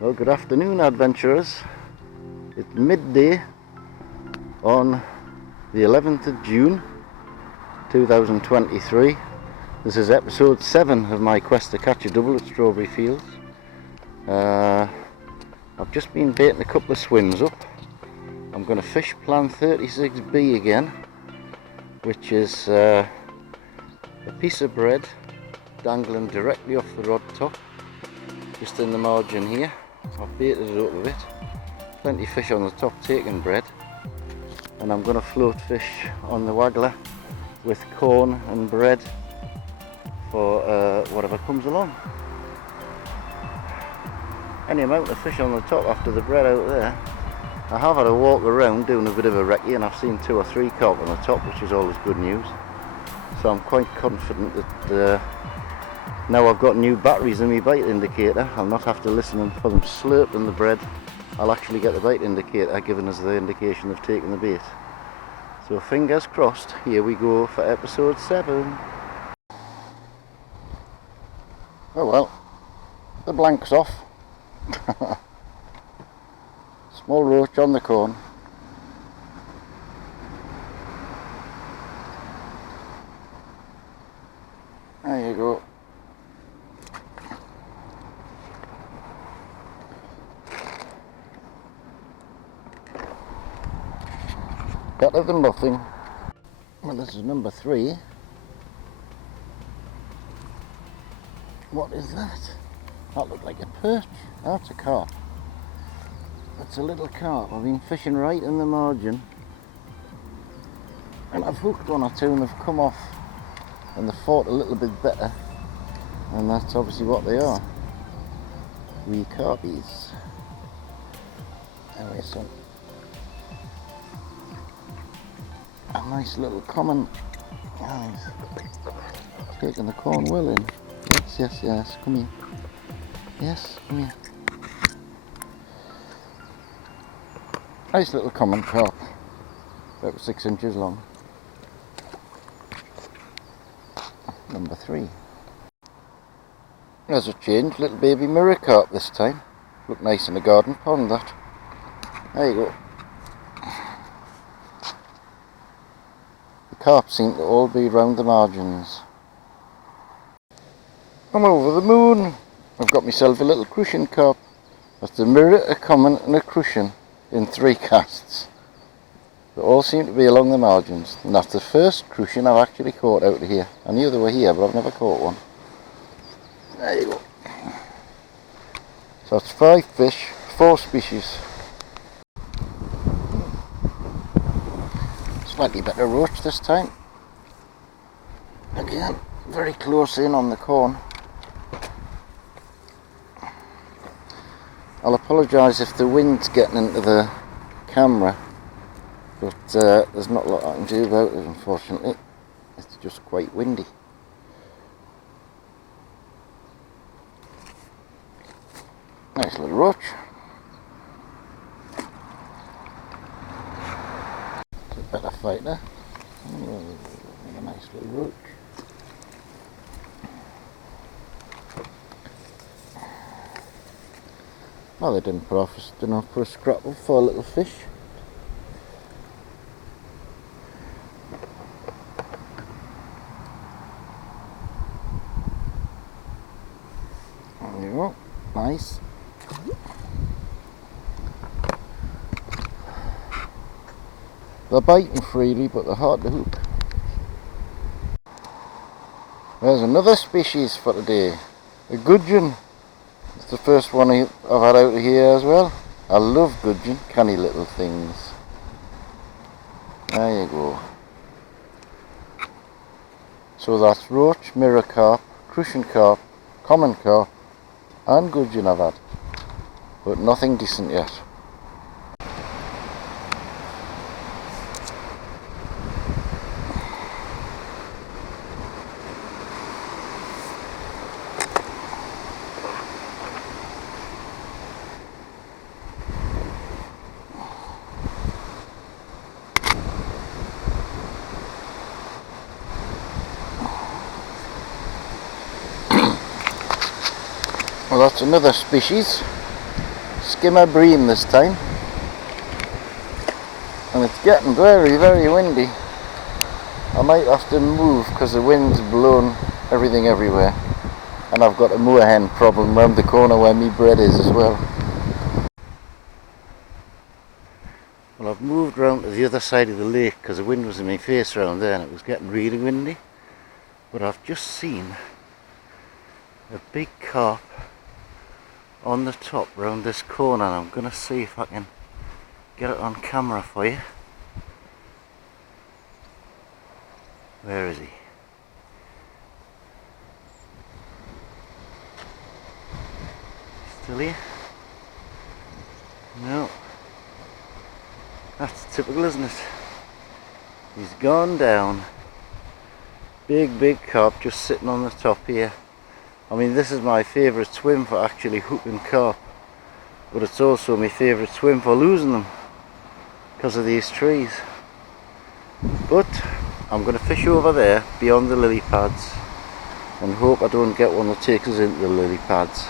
Well, good afternoon, adventurers. It's midday on the 11th of June 2023. This is episode 7 of my quest to catch a double at Strawberry Fields. I've just been baiting a couple of swims up. I'm going to fish plan 36B again, which is a piece of bread dangling directly off the rod top, just in the margin here. I've baited it up a bit, plenty of fish on the top taking bread, and I'm going to float fish on the waggler with corn and bread for whatever comes along. Any amount of fish on the top after the bread out there. I have had a walk around doing a bit of a recce and I've seen 2 or 3 carp on the top, which is always good news. So I'm quite confident that now I've got new batteries in my bite indicator, I'll not have to listen for them slurping the bread. I'll actually get the bite indicator giving us the indication of taking the bait. So fingers crossed, here we go for episode 7. Oh well, the blank's off. Small roach on the corn. There you go. Better than nothing. Well, this is number 3. What is that? That looked like a perch. That's a carp. That's a little carp. I've been fishing right in the margin, and I've hooked 1 or 2 and they've come off and they've fought a little bit better, and that's obviously what they are. Wee carpies. Anyway, son. A nice little common. Oh, he's taking the corn well in. Yes, come here. Yes, come here. Nice little common carp, about 6 inches long. Number 3. There's a change, little baby mirror carp this time. Look nice in the garden pond, that. There you go. The carp seem to all be round the margins. I'm over the moon. I've got myself a little crucian carp. That's a mirror, a common and a crucian in 3 casts. They all seem to be along the margins, and that's the first crucian I've actually caught out of here. I knew they were here, but I've never caught one. There you go. So that's 5 fish, 4 species. Slightly better roach this time. Again, very close in on the corn. I'll apologise if the wind's getting into the camera, but there's not a lot I can do about it, unfortunately. It's just quite windy. Nice little roach. It's a better fighter. A nice little roach. Well, they didn't put off enough for a scrapple for a little fish. There you go, nice. They're biting freely, but they're hard to hook. There's another species for today, a gudgeon. It's the first one I've had out of here as well. I love gudgeon, canny little things. There you go. So that's roach, mirror carp, crucian carp, common carp and gudgeon I've had, but nothing decent yet. Well, that's another species. skimmer bream this time, and it's getting very, very windy. I might have to move because the wind's blown everything everywhere, and I've got a moorhen problem round the corner where my bread is as well. Well, I've moved round to the other side of the lake because the wind was in my face round there and it was getting really windy. But I've just seen a big carp on the top round this corner, and I'm going to see if I can get it on camera for you. Where is he? Still here? No. That's typical, isn't it? He's gone down. Big carp just sitting on the top here. I mean, this is my favourite swim for actually hooking carp, but it's also my favourite swim for losing them because of these trees. But I'm going to fish over there beyond the lily pads and hope I don't get one that takes us into the lily pads.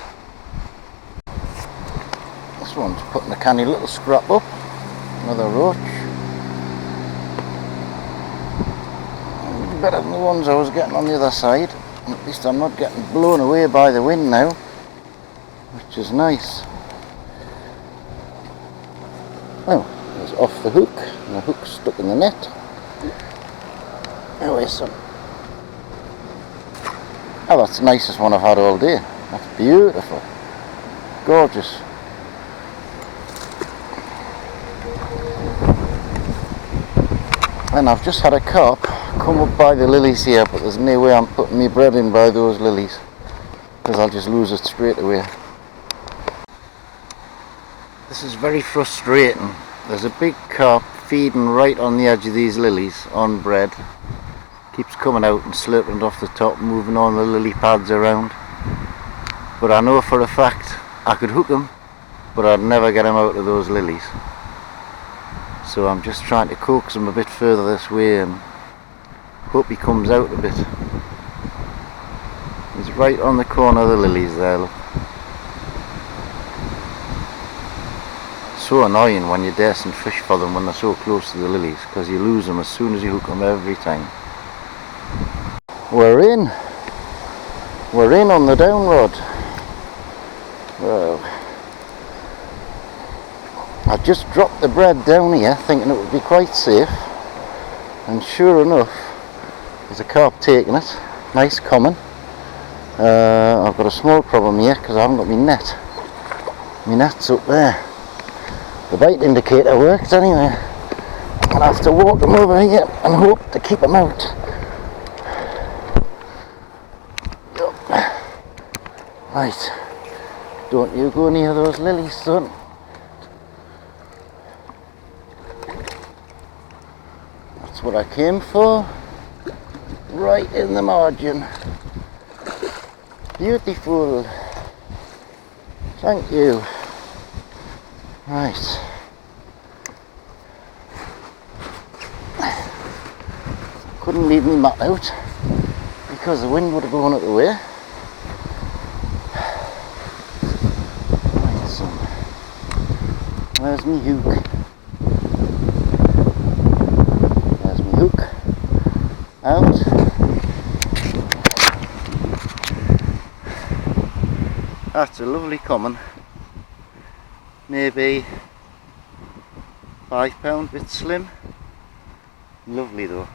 This one's putting a canny little scrap up. Another roach. Better than the ones I was getting on the other side. At least I'm not getting blown away by the wind now, which is nice. Oh, it's off the hook, and the hook's stuck in the net. Anyway, son. Oh, that's the nicest one I've had all day. That's beautiful. Gorgeous. And I've just had a carp come up by the lilies here, but there's no way I'm putting my bread in by those lilies because I'll just lose it straight away. This is very frustrating. There's a big carp feeding right on the edge of these lilies on bread. Keeps coming out and slurping it off the top, moving all the lily pads around. But I know for a fact I could hook him, but I'd never get him out of those lilies. So I'm just trying to coax him a bit further this way and hope he comes out a bit. He's right on the corner of the lilies there, look. So annoying when you daresn't fish for them when they're so close to the lilies, because you lose them as soon as you hook them every time. We're in on the down rod. Well, I just dropped the bread down here thinking it would be quite safe, and sure enough there's a carp taking it. Nice common. I've got a small problem here because I haven't got my net. My net's up there. The bite indicator works anyway. I'm going to have to walk them over here and hope to keep them out. Right, don't you go near those lilies, son. That's what I came for. Right in the margin. Beautiful. Thank you. Right. Couldn't leave my mat out because the wind would have blown it away. Right, son. Where's my hook? There's my hook. Out. That's a lovely common. Maybe £5, bit slim. Lovely though.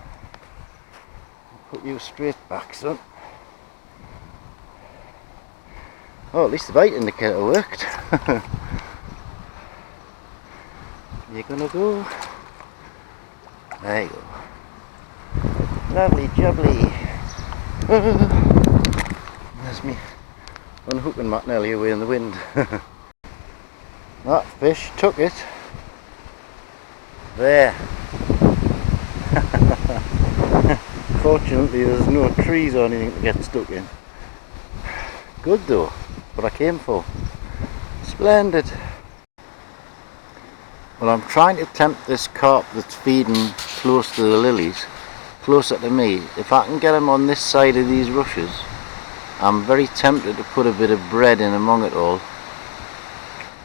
I'll put you straight back, son. Oh, at least the bite indicator worked. You're gonna go. There you go. Lovely jubbly. There's me unhooking mat nearly away in the wind. That fish took it. There. Fortunately there's no trees or anything to get stuck in. Good though, what I came for. Splendid. Well, I'm trying to tempt this carp that's feeding close to the lilies, closer to me. If I can get him on this side of these rushes, I'm very tempted to put a bit of bread in among it all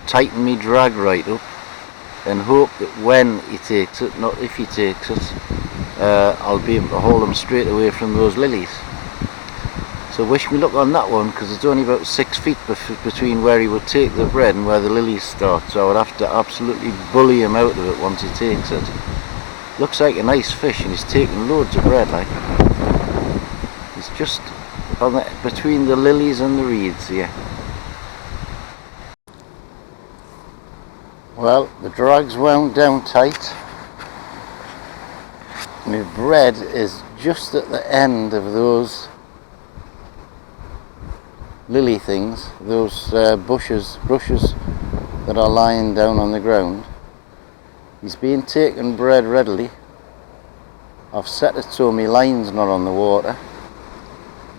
tighten me drag right up and hope that when he takes it, not if he takes it, I'll be able to haul him straight away from those lilies. So wish me luck on that one, because it's only about 6 feet between where he would take the bread and where the lilies start, so I would have to absolutely bully him out of it once he takes it. Looks like a nice fish, and he's taking loads of bread, like. He's just on between the lilies and the reeds here. Well, the drag's wound down tight. My bread is just at the end of those lily things, those brushes that are lying down on the ground. He's being taken bread readily. I've set it so my line's not on the water,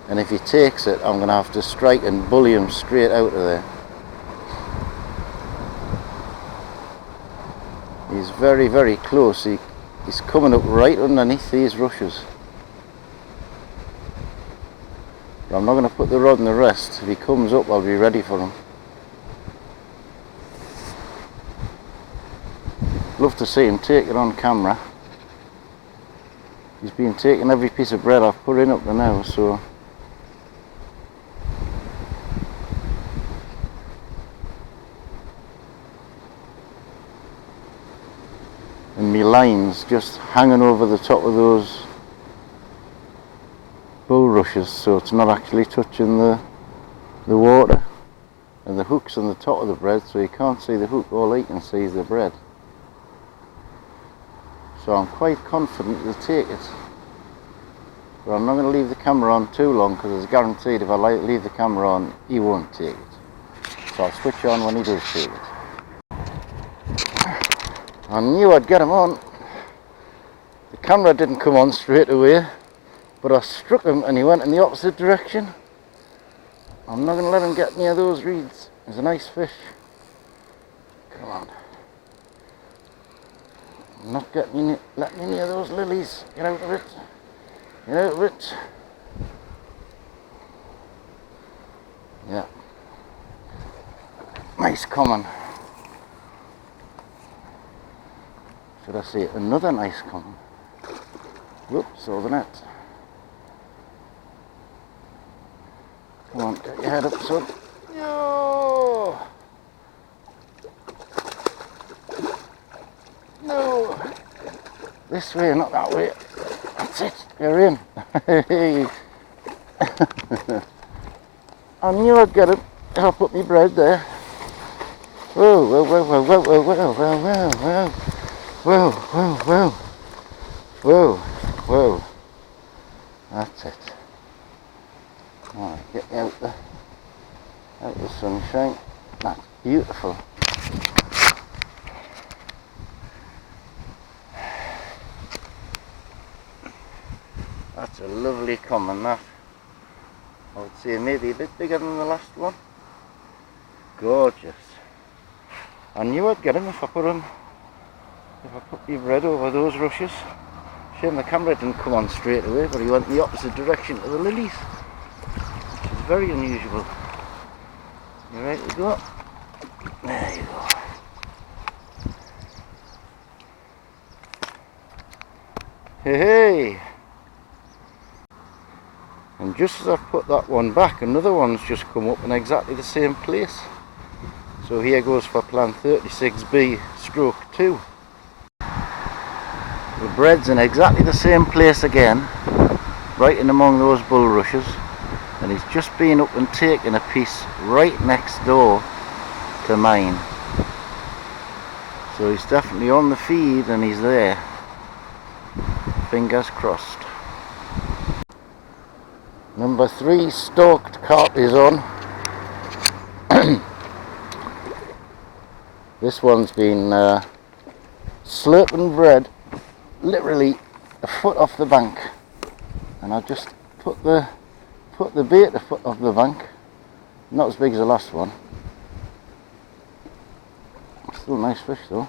and if he takes it, I'm going to have to strike and bully him straight out of there. He's very, very close. He's coming up right underneath these rushes. But I'm not going to put the rod in the rest. If he comes up, I'll be ready for him. Love to see him take it on camera. He's been taking every piece of bread I've put in up to now, so and my line's just hanging over the top of those bulrushes, so it's not actually touching the water, and the hook's on the top of the bread, so you can't see the hook. All you can see is the bread. So I'm quite confident he'll take it, but I'm not going to leave the camera on too long, because it's guaranteed if I leave the camera on, he won't take it. So I'll switch on when he does take it. I knew I'd get him on. The camera didn't come on straight away, but I struck him and he went in the opposite direction. I'm not going to let him get near those reeds. He's a nice fish. Come on. I'm not letting me near those lilies. Get out of it. Get out of it. Yeah. Nice common. Should I say another nice common? Whoops, saw the net. Come on, get your head up, son. No! No! This way, not that way. That's it, you're in. I knew I'd get it if I put my bread there. Whoa, whoa, whoa, whoa, whoa, whoa, whoa, whoa, whoa. Whoa, whoa, whoa. Whoa, whoa. That's it. Alright, get you out the sunshine. That's beautiful. That's a lovely common, that. I would say maybe a bit bigger than the last one. Gorgeous. I knew I'd get him if I put my bread over those rushes. Shame the camera didn't come on straight away, but he went in the opposite direction to the lilies. Which is very unusual. You ready to go? There you go. Hey, hey! And just as I've put that one back, another one's just come up in exactly the same place. So here goes for plan 36B stroke 2. The bread's in exactly the same place again, right in among those bulrushes, and he's just been up and taken a piece right next door to mine. So he's definitely on the feed and he's there. Fingers crossed. Number 3 stalked carp is on. This one's been slurping bread literally a foot off the bank, and I just put the bait a foot off the bank. Not as big as the last one. Still a nice fish though.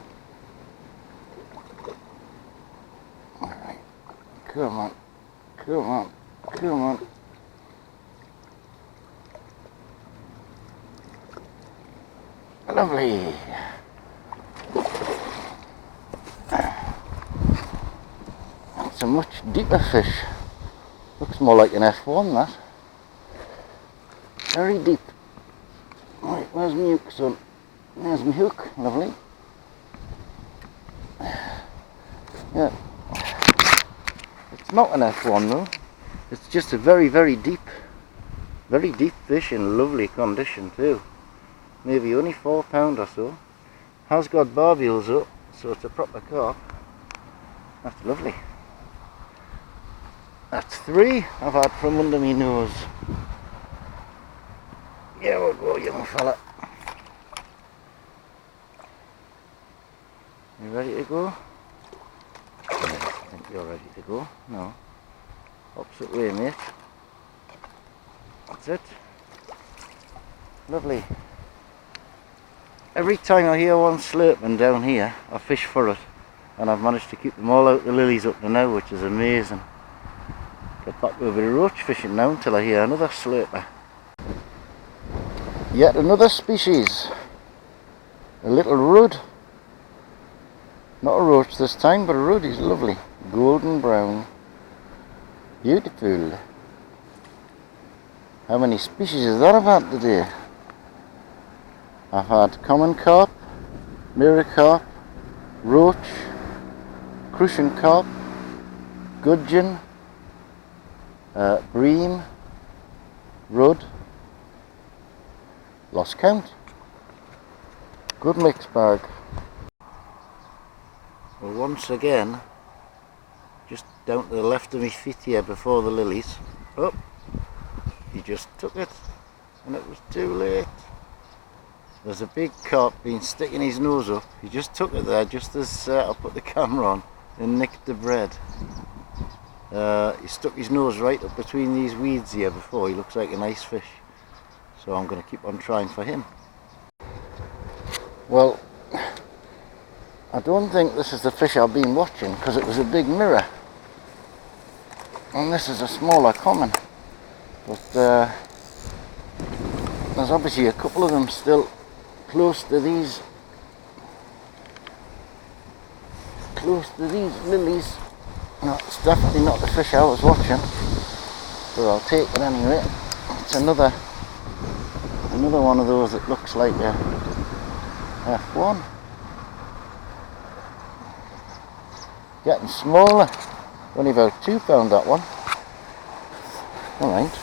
Alright, come on, come on, come on. Lovely. It's a much deeper fish. Looks more like an F1, that. Very deep. Right, where's my hook, son? There's my hook. Lovely. Yeah. It's not an F1 though. It's just a very, very deep fish in lovely condition too. Maybe only £4 or so. Has got barbules up, so it's a proper carp. That's lovely. That's 3 I've had from under my nose. Yeah, we'll go, young fella. You ready to go? Yeah, I think you're ready to go. No. Opposite way, mate. That's it. Lovely. Every time I hear one slurping down here, I fish for it. And I've managed to keep them all out the lilies up to now, which is amazing. Get back to a bit of roach fishing now until I hear another slurper. Yet another species. A little rudd. Not a roach this time, but a rudd. He's lovely. Golden brown. Beautiful. How many species is that I've had today? I've had common carp, mirror carp, roach, crucian carp, gudgeon, bream, rudd. Lost count. Good mixed bag. Well, once again, just down to the left of my feet here before the lilies. Oh, he just took it and it was too late. There's a big carp been sticking his nose up. He just took it there just as I put the camera on and nicked the bread. He stuck his nose right up between these weeds here before. He looks like a nice fish. So I'm going to keep on trying for him. Well, I don't think this is the fish I've been watching because it was a big mirror. And this is a smaller common. But there's obviously a couple of them still close to these lilies. No, it's definitely not the fish I was watching. But I'll take it anyway. It's another one of those that looks like a F1. Getting smaller. Only about £2 that one. Alright.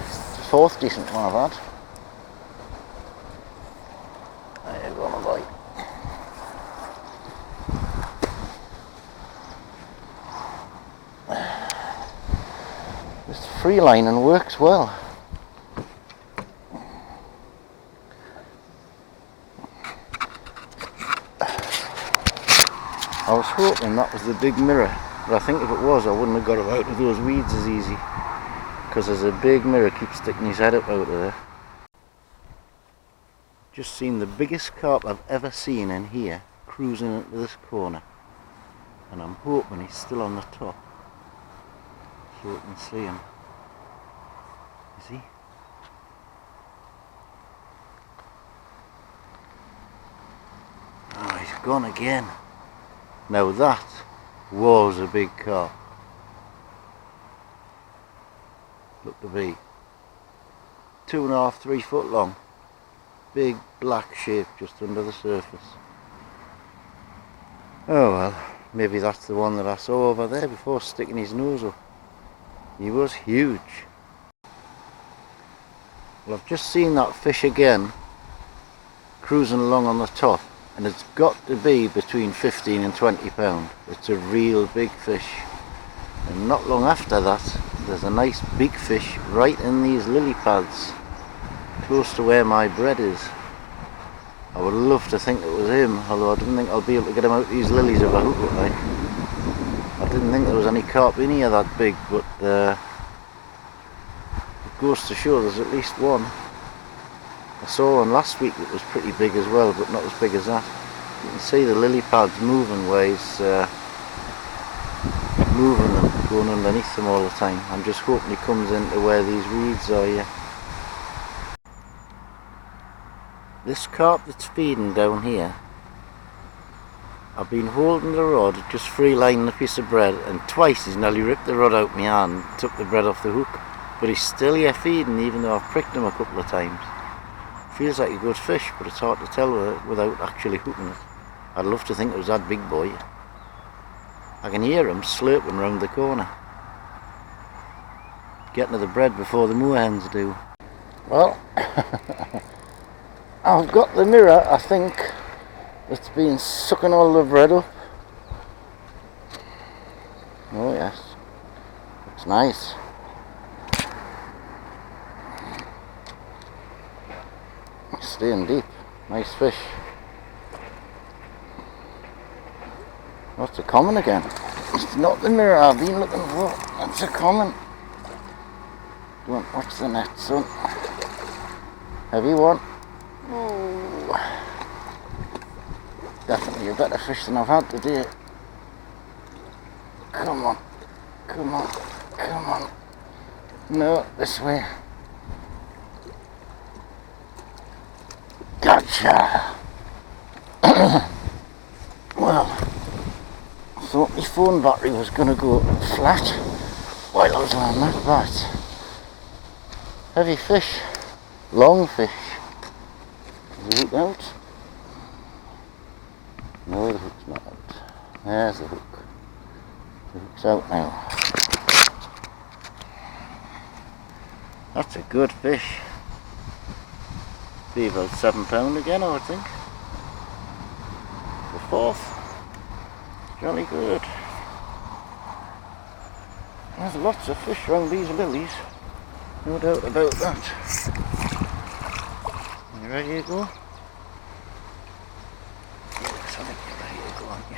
It's the 4th decent one I've had. There you go, my boy. This free lining works well. I was hoping that was the big mirror, but I think if it was I wouldn't have got him out of those weeds as easy, because there's a big mirror keeps sticking his head up out of there. Just seen the biggest carp I've ever seen in here cruising into this corner, and I'm hoping he's still on the top so we can see him. Is he? Oh, he's gone again. Now that was a big carp. Looked to be 2.5, 3 foot long. Big black shape just under the surface. Oh well, maybe that's the one that I saw over there before sticking his nose up. He was huge. Well, I've just seen that fish again cruising along on the top. And it's got to be between 15 and 20 pound. It's a real big fish. And not long after that, there's a nice big fish right in these lily pads, close to where my bread is. I would love to think it was him, although I don't think I'll be able to get him out these lilies if I hook it like. I didn't think there was any carp in here that big, but it goes to show there's at least one. I saw one last week that was pretty big as well, but not as big as that. You can see the lily pads moving where he's moving them, going underneath them all the time. I'm just hoping he comes into where these weeds are here. This carp that's feeding down here, I've been holding the rod, just free lining a piece of bread, and twice he's nearly ripped the rod out of my hand, took the bread off the hook. But he's still here feeding, even though I've pricked him a couple of times. Feels like a good fish, but it's hard to tell without actually hooking it. I'd love to think it was that big boy. I can hear him slurping round the corner, getting to the bread before the moorhens do. Well, I've got the mirror, I think, that's been sucking all the bread up. Oh yes, looks nice. Staying deep, nice fish. That's a common again. It's not the mirror I've been looking for, that's a common. Don't watch the net, son. Heavy one. Ooh. Definitely a better fish than I've had today. Come on, come on, come on. No, this way. Gotcha! Well, I thought my phone battery was going to go flat while I was on that bite. Heavy fish, long fish. Is the hook out? No, the hook's not out. There's the hook. The hook's out now. That's a good fish. Be about £7 again, I would think. The fourth. Jolly good. There's lots of fish around these lilies. No doubt about that. You ready to go? Looks like you're ready to go, aren't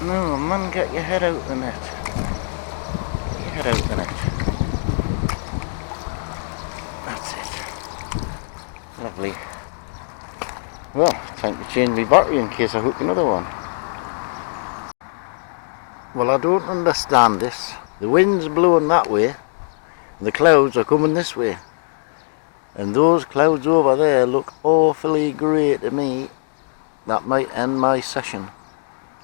you? No, man, get your head out the net. Get your head out the net. That's it. Lovely. Well, time to change my battery in case I hook another one. Well, I don't understand this. The wind's blowing that way, and the clouds are coming this way. And those clouds over there look awfully grey to me. That might end my session.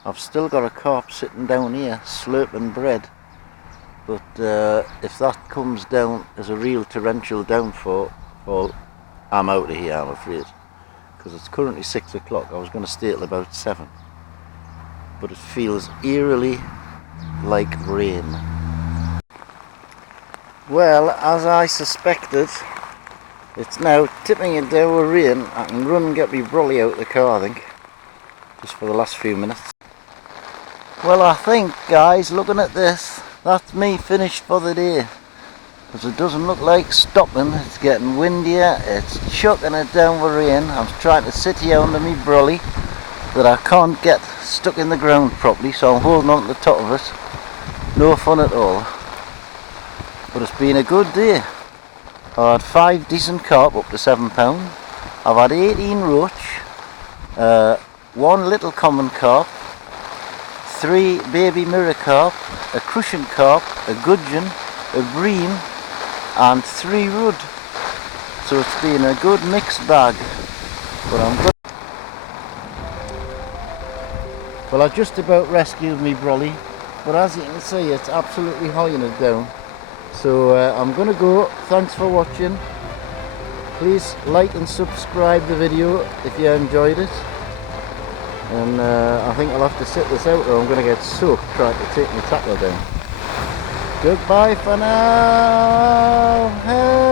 I've still got a carp sitting down here, slurping bread. But if that comes down as a real torrential downfall, I'm out of here, I'm afraid. Because it's currently 6 o'clock. I was going to stay till about 7. But it feels eerily like rain. Well, as I suspected, it's now tipping it down with rain. I can run and get my brolly out of the car, I think. Just for the last few minutes. Well, I think, guys, looking at this, that's me finished for the day. Because it doesn't look like stopping. It's getting windier, it's chucking it down with rain. I'm trying to sit here under me brolly that I can't get stuck in the ground properly, so I'm holding on to the top of it. No fun at all. But it's been a good day. I had 5 decent carp up to £7. I've had 18 roach, 1 little common carp, 3 baby mirror carp, a crucian carp, a gudgeon, a bream, and 3 rudd. So it's been a good mixed bag. But I'm good. Well, I just about rescued me brolly, but as you can see, it's absolutely hoying it down. So I'm gonna go. Thanks for watching. Please like and subscribe the video if you enjoyed it. And I think I'll have to sit this out, or I'm gonna get soaked trying to take my tackle down. Goodbye for now. Hey.